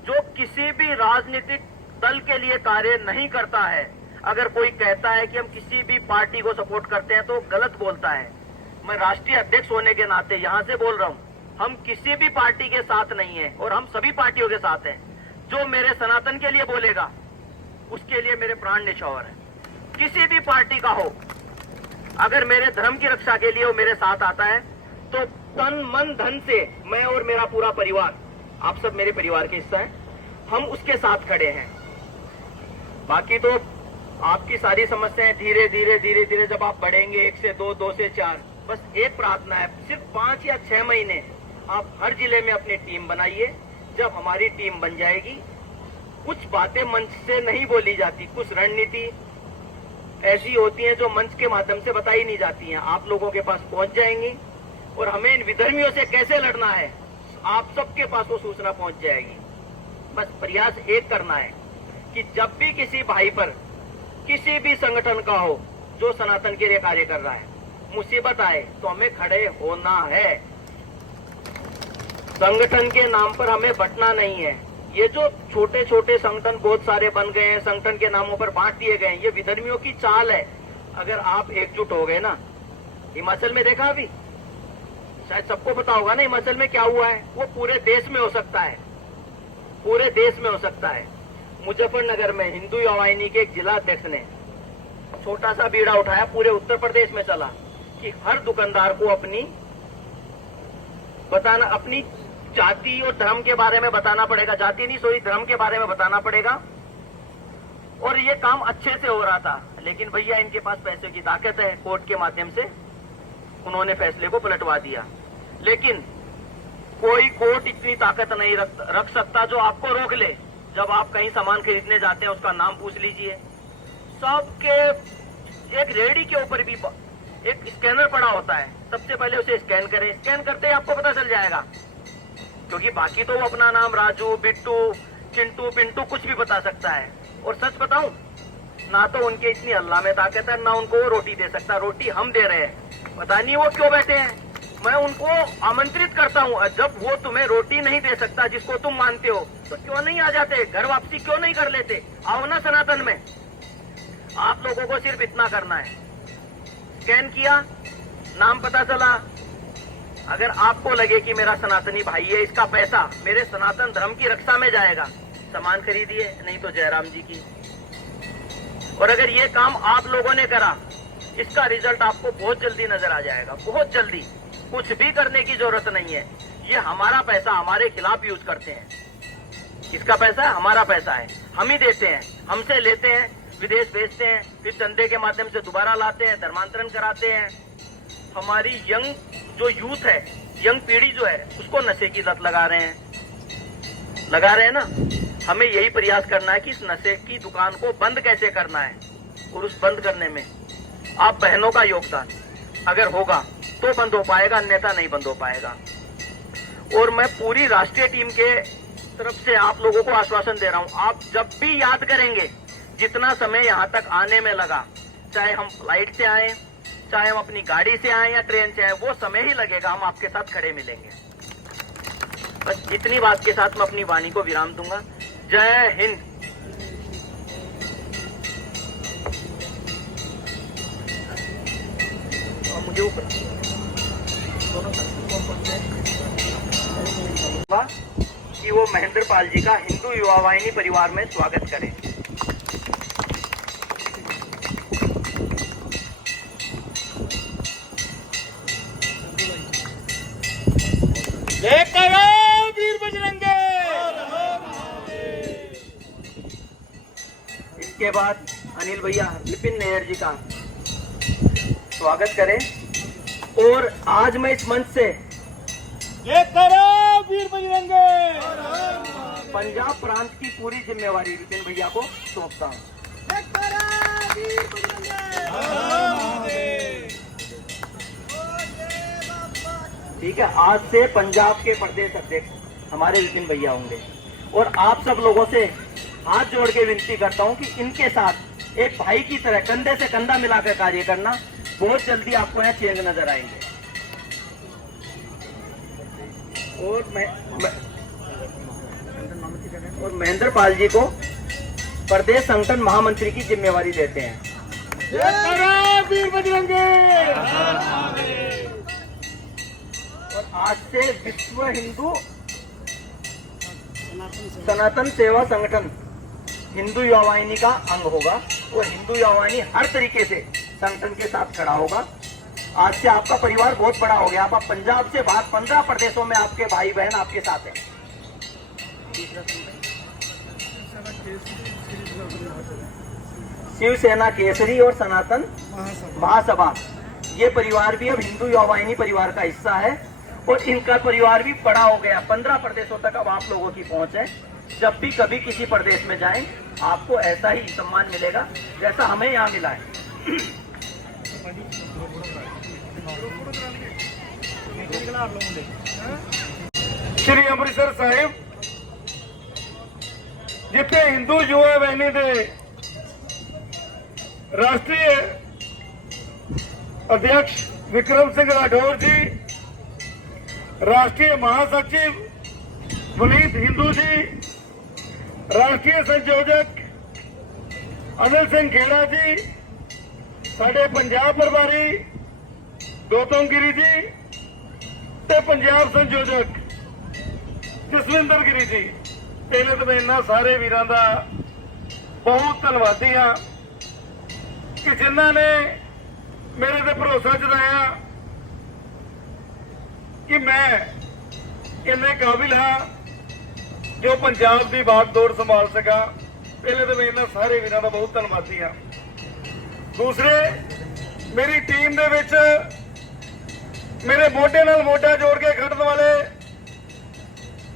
जो किसी भी राजनीतिक दल के लिए कार्य नहीं करता है, अगर कोई कहता है कि हम किसी भी पार्टी को सपोर्ट करते हैं तो गलत बोलता है। मैं राष्ट्रीय अध्यक्ष होने के नाते यहाँ से बोल रहा हूँ, हम किसी भी पार्टी के साथ नहीं है और हम सभी पार्टियों के साथ हैं। जो मेरे सनातन के लिए बोलेगा उसके लिए मेरे प्राण न्यौछावर है। किसी भी पार्टी का हो, अगर मेरे धर्म की रक्षा के लिए वो मेरे साथ आता है तो तन मन धन से मैं और मेरा पूरा परिवार, आप सब मेरे परिवार के हिस्सा हैं, हम उसके साथ खड़े हैं। बाकी तो आपकी सारी समस्याएं धीरे धीरे धीरे धीरे जब आप बढ़ेंगे 1 से 2, 2 से 4, बस एक प्रार्थना है, सिर्फ 5 या 6 महीने आप हर जिले में अपनी टीम बनाइए। जब हमारी टीम बन जाएगी, कुछ बातें मंच से नहीं बोली जाती, कुछ रणनीति ऐसी होती हैं जो मंच के माध्यम से बताई नहीं जाती हैं, आप लोगों के पास पहुंच जाएंगी और हमें इन विधर्मियों से कैसे लड़ना है आप सबके पास वो सूचना पहुंच जाएगी। बस प्रयास एक करना है कि जब भी किसी भाई पर किसी भी संगठन का हो जो सनातन के लिए कार्य कर रहा है, मुसीबत आए तो हमें खड़े होना है। संगठन के नाम पर हमें बंटना नहीं है। ये जो छोटे छोटे संगठन बहुत सारे बन गए हैं, संगठन के नामों पर बांट दिए गए हैं, ये विधर्मियों की चाल है। अगर आप एकजुट हो गए ना, हिमाचल में देखा अभी, शायद सबको पता होगा ना हिमाचल में क्या हुआ है, वो पूरे देश में हो सकता है, पूरे देश में हो सकता है। मुजफ्फरनगर में हिंदू युवा वाहिनी के एक जिला अध्यक्ष ने छोटा सा बीड़ा उठाया, पूरे उत्तर प्रदेश में चला कि हर दुकानदार को अपनी जाति और धर्म के बारे में बताना पड़ेगा, जाति नहीं सॉरी धर्म के बारे में बताना पड़ेगा। और ये काम अच्छे से हो रहा था, लेकिन भैया इनके पास पैसे की ताकत है, कोर्ट के माध्यम से उन्होंने फैसले को पलटवा दिया। लेकिन कोई कोर्ट इतनी ताकत नहीं रख सकता जो आपको रोक ले। जब आप कहीं सामान खरीदने जाते हैं उसका नाम पूछ लीजिए, सबके एक रेडी के ऊपर भी एक स्कैनर पड़ा होता है, सबसे पहले उसे स्कैन करें, स्कैन करते ही आपको पता चल जाएगा, क्योंकि बाकी तो वो अपना नाम राजू, बिट्टू, चिंटू, पिंटू कुछ भी बता सकता है। और सच बताऊं, ना तो उनके इतनी अल्लाह में ताकत है, ना उनको वो रोटी दे सकता, रोटी हम दे रहे हैं, पता नहीं वो क्यों बैठे हैं। मैं उनको आमंत्रित करता हूं, जब वो तुम्हें रोटी नहीं दे सकता जिसको तुम मानते हो, तो क्यों नहीं आ जाते, घर वापसी क्यों नहीं कर लेते, आओ ना सनातन में। आप लोगों को सिर्फ इतना करना है, स्कैन किया, नाम पता चला। अगर आपको लगे कि मेरा सनातनी भाई है, इसका पैसा मेरे सनातन धर्म की रक्षा में जाएगा, सामान खरीदिए, नहीं तो जयराम जी की। और अगर ये काम आप लोगों ने करा, इसका रिजल्ट आपको बहुत जल्दी नजर आ जाएगा, बहुत जल्दी। कुछ भी करने की जरूरत नहीं है, ये हमारा पैसा हमारे खिलाफ यूज करते हैं। इसका पैसा है, हमारा पैसा है, हम ही देते हैं, हमसे लेते हैं, विदेश भेजते हैं, फिर चंदे के माध्यम से दोबारा लाते हैं, धर्मांतरण कराते हैं। हमारी यंग जो यूथ है, यंग पीढ़ी जो है, उसको नशे की लत लगा रहे हैं ना। हमें यही प्रयास करना है कि इस नशे की दुकान को बंद कैसे करना है, और उस बंद करने में आप बहनों का योगदान अगर होगा तो बंद हो पाएगा, अन्यथा नहीं बंद हो पाएगा। और मैं पूरी राष्ट्रीय टीम के तरफ से आप लोगों को आश्वासन दे रहा हूं, आप जब भी याद करेंगे जितना समय यहाँ तक आने में लगा, चाहे हम फ्लाइट से आए, चाहे हम अपनी गाड़ी से आए या ट्रेन से आए, वो समय ही लगेगा, हम आपके साथ खड़े मिलेंगे। बस इतनी बात के साथ मैं अपनी वाणी को विराम दूंगा। जय हिंद। मुझे ऊपर कि वो महेंद्र पाल जी का हिंदू युवा वाहिनी परिवार में स्वागत करें। वीर बजरंगे। इसके बाद अनिल भैया विपिन नायर जी का स्वागत करें। और आज मैं इस मंच से वीर बजरंगे पंजाब प्रांत की पूरी जिम्मेवारी विपिन भैया को सौंपता हूँ। ठीक है, आज से पंजाब के प्रदेश अध्यक्ष हमारे विपिन भैया होंगे। और आप सब लोगों से हाथ जोड़ के विनती करता हूं कि इनके साथ एक भाई की तरह कंधे से कंधा मिलाकर कार्य करना। बहुत जल्दी आपको यहाँ चेंज नजर आएंगे। और महेंद्र पाल जी को प्रदेश संगठन महामंत्री की जिम्मेवारी देते हैं। जय वीर बजरंगे। और आज से विश्व हिंदू सनातन सेवा संगठन हिंदू युवा वाहिनी का अंग होगा और हिंदू युवा वाहिनी हर तरीके से संगठन के साथ खड़ा होगा। आज से आपका परिवार बहुत बड़ा हो गया। आप पंजाब से बाहर 15 प्रदेशों में आपके भाई बहन आपके साथ हैं। शिवसेना केसरी और सनातन महासभा ये परिवार भी अब हिंदू युवा वाहिनी परिवार का हिस्सा है और इनका परिवार भी बड़ा हो गया। 15 प्रदेशों तक अब आप लोगों की पहुंच है। जब भी कभी किसी प्रदेश में जाएं आपको ऐसा ही सम्मान मिलेगा जैसा हमें यहाँ मिला है। श्री अमृतसर साहिब जिथे हिंदू युवा वाहिनी दे राष्ट्रीय अध्यक्ष विक्रम सिंह राठौर जी, राष्ट्रीय महासचिव वनीत हिंदू जी, राष्ट्रीय संयोजक अनिल सिंह खेड़ा जी, साडे पंजाब प्रभारी गौतम गिरी जी ते पंजाब संयोजक जसविंदर गिरी जी, पहले तो मैं इन्होंने सारे वीरां दा बहुत धन्नवादी हाँ कि जिन्हों ने मेरे ते भरोसा जताया कि मैं इन्ने काबिल हाँ जो पंजाब की बागडोर संभाल सका। पहले तो मैं इन्होंने सारे वीरां दा बहुत धन्नवादी हाँ। दूसरे मेरी टीम दे विच मेरे मोढे नाल मोढा जोड़ के खड़न वाले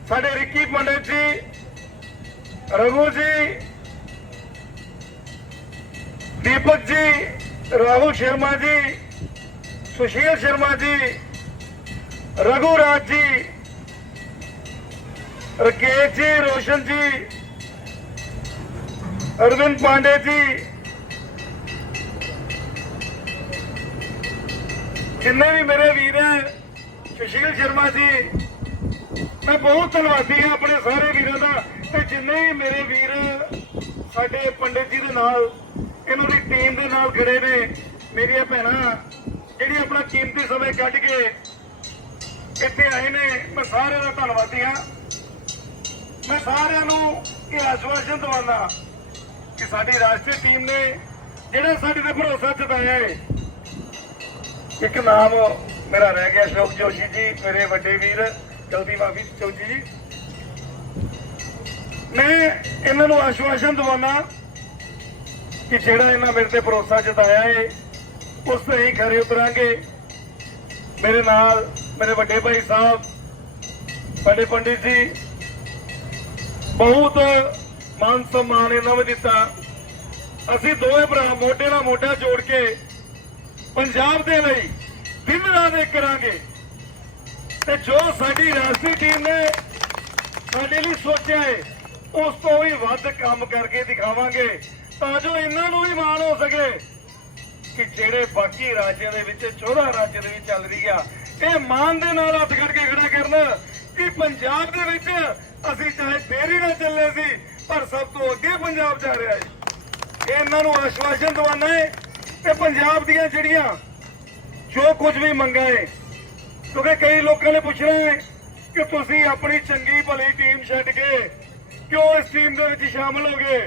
साडे रिक्की पंडित जी, रघु जी, दीपक जी, राहुल शर्मा जी, सुशील शर्मा जी, रघुराज जी, राकेश जी, रोशन जी, अरविंद पांडे जी, जिन्ने भी मेरे वीर हैं, सुशील शर्मा जी, मैं बहुत धन्नवादी हाँ अपने सारे वीरों का। जिन्ने भी मेरे वीर साडे पंडित जी दे नाल इन्हों की टीम के नाल खड़े ने, मेरिया भैन जी अपना कीमती समय कढ़ के इतने आए ने, मैं सारे का धन्नवादी हाँ। मैं सारे ये आश्वासन दवाना कि साडी राष्ट्रीय टीम ने जिहड़ा साडे ते भरोसा जताया है। एक नाम मेरा रह गया, अशोक जोशी जी, मेरे बड़े वीर, जल्दी माफी चौजी जी। मैं इन्हों आश्वासन दवाना कि जेड़ा इन्होंने मेरे ते भरोसा जताया है उस पर ही खरे उतरांगे। मेरे नाल मेरे बड़े भाई साहब बड़े पंडित जी बहुत मान सम्मान इन्होंने दिता। असी दोवें भरा मोढे नाल मोढा जोड़ के पंजाब दे लई दिन रात एक करांगे ते जो साडी राष्ट्रीय टीम ने साडे लई सोचा है उस तो भी वध काम करके दिखावांगे ताजो इन्हों भी मान हो सके कि जेड़े बाकी राज्यों के 14 राज्यों के चल रही है ये मान दे नाल हथ खड़ के खड़ा करना कि पंजाब दे विच असीं चाहे देरी ना चले सी पर सब तो अगे पंजाब जा रहा है। इन्हों आश्वासन दवाना है कि पंजाब दियां जिहड़ियां जो कुछ भी मंगा है, क्योंकि कई लोगों ने पूछना है कि तुसीं अपनी चंगी भली टीम छड्ड के क्यों इस टीम दे विच शामिल हो गए।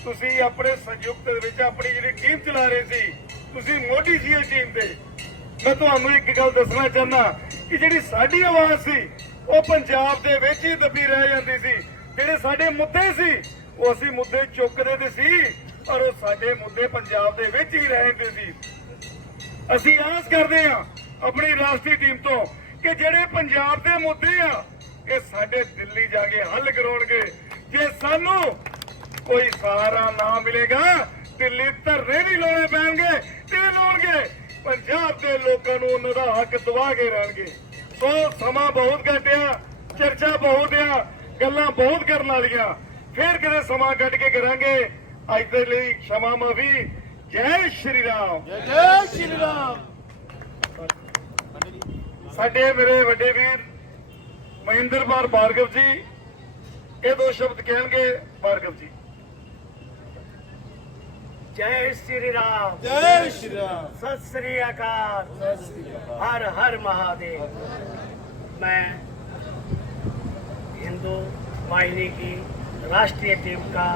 तुसीं अपने संयुक्त दे विच अपनी जिहड़ी टीम चला रहे सी, तुसीं मोदी सी इस टीम दे। मैं तुहानूं एक गल दसना चाहना कि जिहड़ी साडी आवाज़ सी वो पंजाब दे विच ही दबी रह जांदी सी। जिहड़े साडे मुद्दे सी वो असीं मुद्दे चुकदे ते सी पर वो साडे मुद्दे पंजाब दे विच ही रहंदे सी। असीं आस करदे हां अपनी राष्ट्रीय टीम तो कि जिहड़े पंजाब दे मुद्दे आ ये साडे दिल्ली जाके हल कराउणगे। जे सानू कोई सहारा ना मिलेगा दिल्ली धरने भी लाने पैणगे ते लाउणगे। पंजाब के लोगों को उन्होंने हक दवा के रहणगे। सो समा बहुत घट आ, चर्चा बहुत आ, गल्लां बहुत करन वालियां फिर किते समा कढ के करांगे। अज दे लई क्षमा माफी। जय श्री राम। जय श्री राम। साडे मेरे वड्डे वीर महेंद्र पाल भार्गव जी ये दो शब्द कहेंगे। भार्गव जी जय श्री राम, जय श्री राम। सत श्री अकाल, हर हर महादेव। मैं हिंदू वाहिनी की राष्ट्रीय टीम का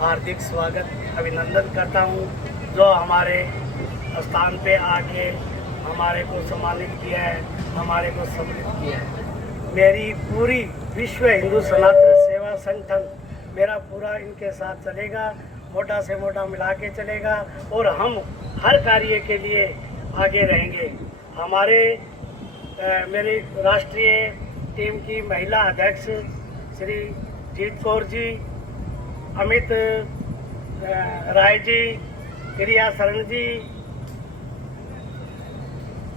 हार्दिक स्वागत अभिनंदन करता हूं, जो हमारे स्थान पे आके हमारे को सम्मानित किया है, हमारे को सम्मिलित किया है। मेरी पूरी विश्व हिंदू सनातन सेवा संगठन मेरा पूरा इनके साथ चलेगा, मोटा से मोटा मिला के चलेगा और हम हर कार्य के लिए आगे रहेंगे। हमारे मेरी राष्ट्रीय टीम की महिला अध्यक्ष श्री जीत कौर जी, अमित राय जी, प्रिया शरण जी,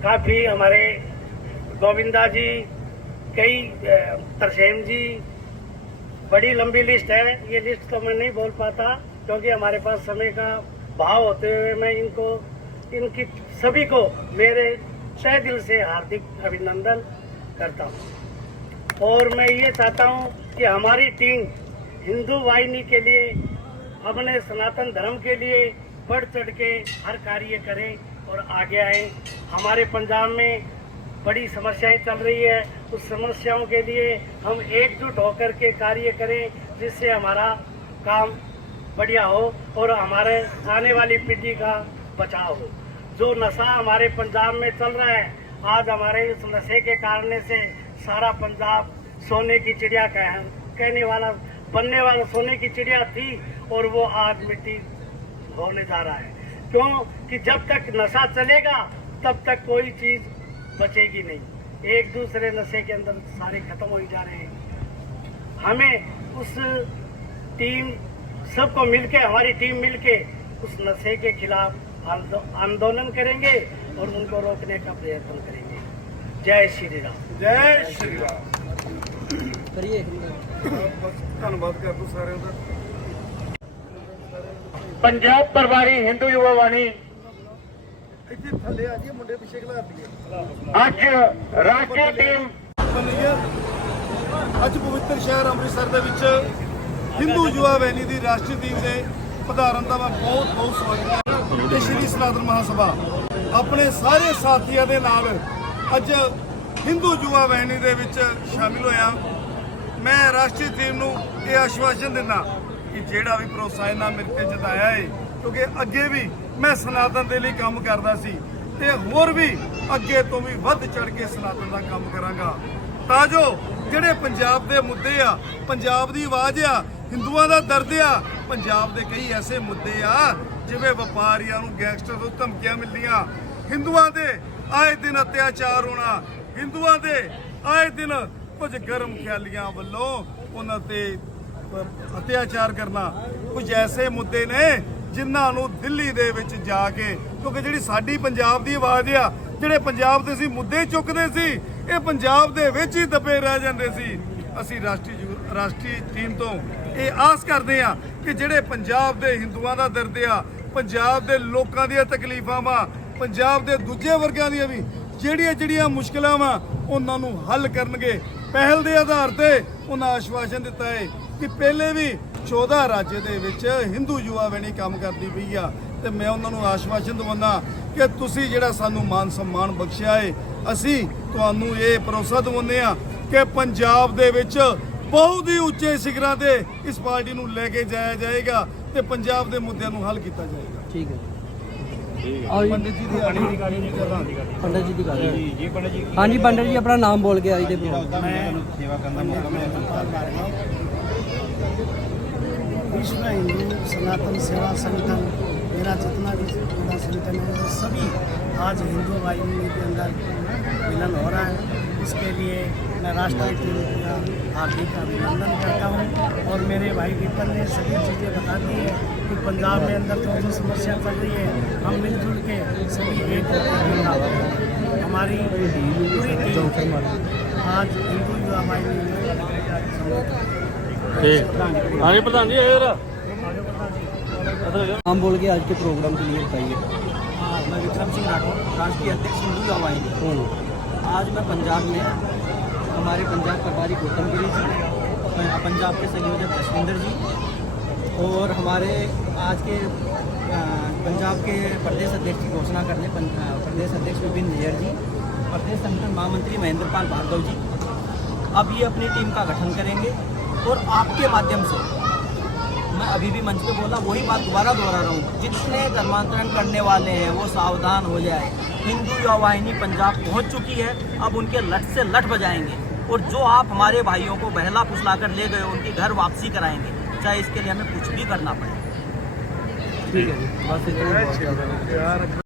काफ़ी हमारे गोविंदा जी, कई तरसेम जी, बड़ी लंबी लिस्ट है। ये लिस्ट तो मैं नहीं बोल पाता क्योंकि हमारे पास समय का भाव होते हुए मैं इनकी सभी को मेरे तहे दिल से हार्दिक अभिनंदन करता हूँ। और मैं ये चाहता हूँ कि हमारी टीम हिंदू वाहिनी के लिए, अपने सनातन धर्म के लिए बढ़ चढ़ के हर कार्य करें और आगे आए। हमारे पंजाब में बड़ी समस्याएं चल रही है, उस समस्याओं के लिए हम एकजुट होकर के कार्य करें, जिससे हमारा काम बढ़िया हो और हमारे आने वाली पीढ़ी का बचाव हो। जो नशा हमारे पंजाब में चल रहा है, आज हमारे इस नशे के कारण से सारा पंजाब सोने की चिड़िया कहने वाला, बनने वाला सोने की चिड़िया थी और वो आज मिट्टी होने जा रहा है। क्यों कि जब तक नशा चलेगा तब तक कोई चीज बचेगी नहीं। एक दूसरे नशे के अंदर सारे खत्म हो जा रहे हैं। हमें उस टीम सबको मिलके, हमारी टीम मिलके उस नशे के खिलाफ आंदोलन करेंगे और उनको रोकने का प्रयत्न करेंगे। जय श्री राम, जय श्री राम। करिए। धन्यवाद कर दूं सारे का। पंजाब प्रभारी हिंदू युवा वाहिनी ਇੱਥੇ ਥੱਲੇ ਆ ਜੀ, ਮੁੰਡੇ ਪਿੱਛੇ ਖਿਲਾਰ ਦਈਏ। ਅੱਜ ਰਾਸ਼ਟਰੀ ਟੀਮ ਅੱਜ ਪਵਿੱਤਰ ਸ਼ਹਿਰ ਅੰਮ੍ਰਿਤਸਰ ਦੇ ਵਿੱਚ ਹਿੰਦੂ ਯੁਵਾ ਵਾਹਿਨੀ ਦੀ ਰਾਸ਼ਟਰੀ ਟੀਮ ਦੇ ਪਧਾਰਨ ਦਾ ਮੈਂ ਬਹੁਤ ਬਹੁਤ ਸਵਾਗਤ ਕਰਦਾ ਤੇ ਸ਼੍ਰੀ ਸਨਾਤਨ ਮਹਾਸਭਾ ਆਪਣੇ ਸਾਰੇ ਸਾਥੀਆਂ ਦੇ ਨਾਲ ਅੱਜ ਹਿੰਦੂ ਯੁਵਾ ਵਾਹਿਨੀ ਦੇ ਵਿੱਚ ਸ਼ਾਮਿਲ ਹੋਇਆ। ਮੈਂ ਰਾਸ਼ਟਰੀ ਟੀਮ ਨੂੰ ਇਹ ਆਸ਼ਵਾਸਨ ਦਿੰਦਾ ਕਿ ਜਿਹੜਾ ਵੀ ਭਰੋਸਾ ਇਹਨਾਂ ਮੇਰੇ ਤੇ ਜਤਾਇਆ ਹੈ, ਕਿਉਂਕਿ ਅੱਗੇ ਵੀ ਮੈਂ ਸਨਾਤਨ ਦੇ ਲਈ ਕੰਮ ਕਰਦਾ ਸੀ ਤੇ ਹੋਰ ਵੀ ਅੱਗੇ ਤੋਂ ਵੀ ਵੱਧ ਚੜ ਕੇ ਸਨਾਤਨ ਦਾ ਕੰਮ ਕਰਾਂਗਾ, ਤਾਂ ਜੋ ਜਿਹੜੇ ਪੰਜਾਬ ਦੇ ਮੁੱਦੇ ਆ, ਪੰਜਾਬ ਦੀ ਆਵਾਜ਼ ਆ, ਹਿੰਦੂਆਂ ਦਾ ਦਰਦ ਆ। ਪੰਜਾਬ ਦੇ ਕਈ ਐਸੇ ਮੁੱਦੇ ਆ ਜਿਵੇਂ ਵਪਾਰੀਆਂ ਨੂੰ ਗੈਂਗਸਟਰ ਤੋਂ ਧਮਕੀਆਂ ਮਿਲਦੀਆਂ, ਹਿੰਦੂਆਂ ਦੇ ਆਏ ਦਿਨ ਅਤਿਆਚਾਰ ਹੋਣਾ, ਹਿੰਦੂਆਂ ਦੇ ਆਏ ਦਿਨ ਕੁਝ ਗਰਮ ਖਿਆਲੀਆਂ ਵੱਲੋਂ ਉਹਨਾਂ ਤੇ ਅਤਿਆਚਾਰ ਕਰਨਾ। ਕੁਝ ਐਸੇ ਮੁੱਦੇ ਨੇ ਜਿਨ੍ਹਾਂ ਨੂੰ ਦਿੱਲੀ ਦੇ ਵਿੱਚ ਜਾ ਕੇ, ਕਿਉਂਕਿ ਜਿਹੜੀ ਸਾਡੀ ਪੰਜਾਬ ਦੀ ਆਵਾਜ਼ ਆ, ਜਿਹੜੇ ਪੰਜਾਬ ਦੇ ਅਸੀਂ ਮੁੱਦੇ ਚੁੱਕਦੇ ਸੀ, ਇਹ ਪੰਜਾਬ ਦੇ ਵਿੱਚ ਹੀ ਦਬੇ ਰਹਿ ਜਾਂਦੇ ਸੀ। ਅਸੀਂ ਰਾਸ਼ਟਰੀ ਟੀਮ ਤੋਂ ਇਹ ਆਸ ਕਰਦੇ ਆ ਕਿ ਜਿਹੜੇ ਪੰਜਾਬ ਦੇ ਹਿੰਦੂਆਂ ਦਾ ਦਰਦ ਆ, ਪੰਜਾਬ ਦੇ ਲੋਕਾਂ ਦੀਆਂ ਤਕਲੀਫਾਂ ਵਾ, ਪੰਜਾਬ ਦੇ ਦੂਜੇ ਵਰਗਾਂ ਦੀਆਂ ਵੀ ਜਿਹੜੀਆਂ ਮੁਸ਼ਕਲਾਂ ਵਾ, ਉਹਨਾਂ ਨੂੰ ਹੱਲ ਕਰਨਗੇ। ਪਹਿਲ ਦੇ ਆਧਾਰ ਤੇ ਉਹਨਾਂ ਆਸ਼ਵਾਸਨ ਦਿੱਤਾ ਹੈ ਕਿ ਪਹਿਲੇ ਵੀ 14 ਰਾਜ ਦੇ ਵਿੱਚ ਹਿੰਦੂ ਯੁਵਾ ਵਾਹਿਨੀ ਕੰਮ ਕਰਦੀ ਪਈ ਆ ਤੇ ਮੈਂ ਉਹਨਾਂ ਨੂੰ ਆਸ਼ਵਾਸਨ ਦਵਾਉਂਦਾ ਕਿ ਤੁਸੀਂ ਜਿਹੜਾ ਸਾਨੂੰ ਮਾਨ ਸਨਮਾਨ ਬਖਸ਼ਿਆ ਹੈ, ਅਸੀਂ ਤੁਹਾਨੂੰ ਇਹ ਭਰੋਸਾ ਦਿਵਾਉਂਦੇ ਆ ਕਿ ਪੰਜਾਬ ਦੇ ਵਿੱਚ ਬਹੁਤ ਹੀ ਉੱਚੇ ਸਿਖਰਾਂ ਤੇ ਇਸ ਪਾਰਟੀ ਨੂੰ ਲੈ ਕੇ ਜਾਇਆ ਜਾਏਗਾ ਤੇ ਪੰਜਾਬ ਦੇ ਮੁੱਦਿਆਂ ਨੂੰ ਹੱਲ ਕੀਤਾ ਜਾਏਗਾ। ठीक है। ਪੰਡਿਤ ਜੀ ਦੀ ਆਣੀ पंडित जी की गल जी, पंडित जी। हाँ जी पंडित जी, अपना नाम बोल के आज दे सेवा करना मौका मिला। विश्व हिंदू सनातन सेवा संगठन, मेरा जितना भी पूरा संगठन है, सभी आज हिंदू वाहिनी के अंदर मिलन हो रहा है। इसके लिए मैं राष्ट्रीय टीम का हार्दिक अभिनंदन करता हूँ। और मेरे भाई विपिन ने सभी चीज़ें बता दी है कि पंजाब में अंदर जो समस्या चल रही है, हम मिलजुल के सभी एक होकर हमारी पूरी टीम आज हिंदू युवा वाहिनी आगे प्रधान जी नाम बोल के आज के प्रोग्राम के लिए बताइए। मैं विक्रम सिंह राठौर, राष्ट्रीय अध्यक्ष हिंदू युवा वाहिनी। आज मैं पंजाब में हमारे पंजाब प्रभारी गौतम गिरी जी, पंजाब के संयोजक जसविंदर जी और हमारे आज के पंजाब के प्रदेश अध्यक्ष की घोषणा करने प्रदेश अध्यक्ष विपिन जैन जी, प्रदेश संगठन महामंत्री महेंद्र पाल भार्गव जी अब ये अपनी टीम का गठन करेंगे। और आपके माध्यम से मैं अभी भी मंच पे बोला, वही बात दोबारा दोहरा रहा हूँ, जितने धर्मांतरण करने वाले हैं वो सावधान हो जाए। हिंदू युवा वाहिनी पंजाब पहुँच चुकी है, अब उनके लट से लट बजाएंगे और जो आप हमारे भाइयों को बहला फुसला कर ले गए उनकी घर वापसी कराएंगे, चाहे इसके लिए हमें कुछ भी करना पड़े। ठीक है, बस इतना ही बहुत ज़्यादा।